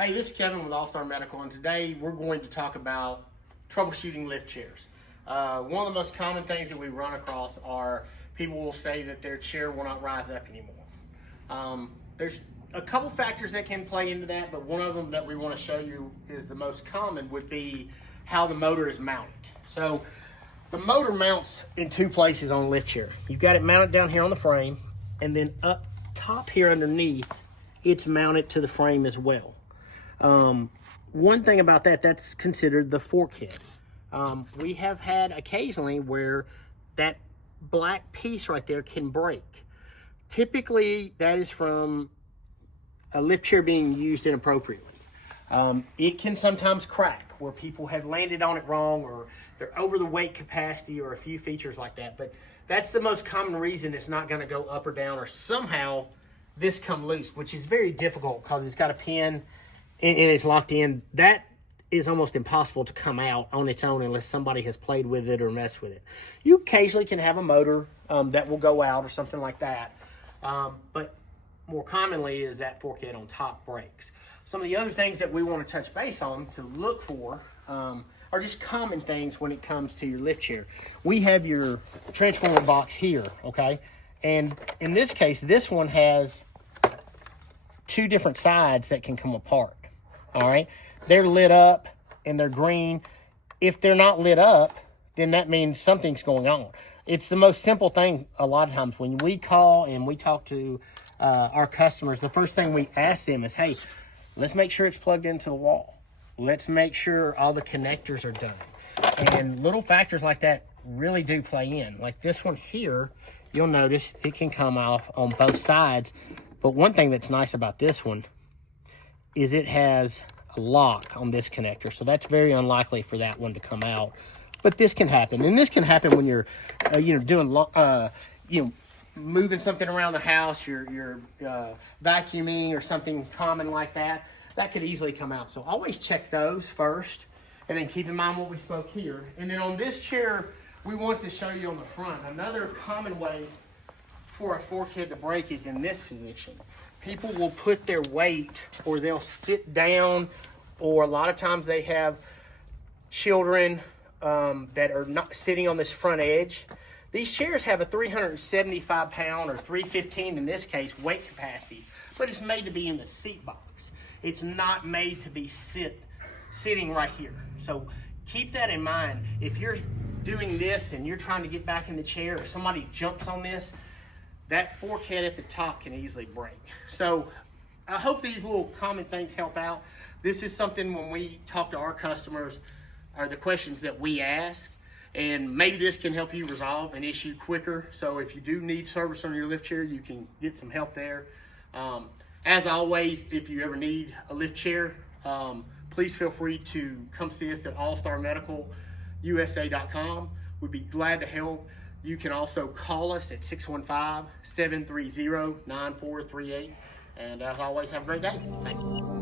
Hey, this is Kevin with All-Star Medical, and today we're going to talk about troubleshooting lift chairs. One of the most common things that we run across are people will say that their chair will not rise up anymore. There's a couple factors that can play into that, but one of them that we want to show you is the most common would be how the motor is mounted. So the motor mounts in two places on a lift chair. You've got it mounted down here on the frame, and then up top here underneath, it's mounted to the frame as well. One thing about that, that's considered the fork head. We have had occasionally where that black piece right there can break. Typically, that is from a lift chair being used inappropriately. It can sometimes crack where people have landed on it wrong, or they're over the weight capacity, or a few features like that. But that's the most common reason it's not going to go up or down, or somehow this come loose, which is very difficult because it's got a pin and it's locked in. That is almost impossible to come out on its own unless somebody has played with it or messed with it. You occasionally can have a motor that will go out or something like that, but more commonly is that fork head on top breaks. Some of the other things that we want to touch base on to look for are just common things when it comes to your lift chair. We have your transformer box here, okay? And in this case, this one has two different sides that can come apart, all right? They're lit up and they're green. If they're not lit up, then that means something's going on. It's the most simple thing a lot of times. When we call and we talk to our customers, the first thing we ask them is, hey, let's make sure it's plugged into the wall. Let's make sure all the connectors are done. And little factors like that really do play in. Like this one here, you'll notice it can come off on both sides. But one thing that's nice about this one is it has a lock on this connector. So that's very unlikely for that one to come out. But this can happen. And this can happen when you're, doing, moving something around the house, you're vacuuming or something common like that. That could easily come out. So always check those first, and then keep in mind what we spoke here. And then on this chair, we want to show you on the front. Another common way for a fork head to break is in this position. People will put their weight, or they'll sit down, or a lot of times they have children that are not sitting on this front edge. These chairs have a 375 pound, or 315 in this case, weight capacity, but it's made to be in the seat box. It's not made to be sitting right here. So keep that in mind. If you're doing this and you're trying to get back in the chair, or somebody jumps on this, that fork head at the top can easily break. So I hope these little common things help out. This is something when we talk to our customers are the questions that we ask, and maybe this can help you resolve an issue quicker. So if you do need service on your lift chair, you can get some help there. As always, if you ever need a lift chair, please feel free to come see us at allstarmedicalusa.com. We'd be glad to help. You can also call us at 615-730-9438. And as always, have a great day. Thank you.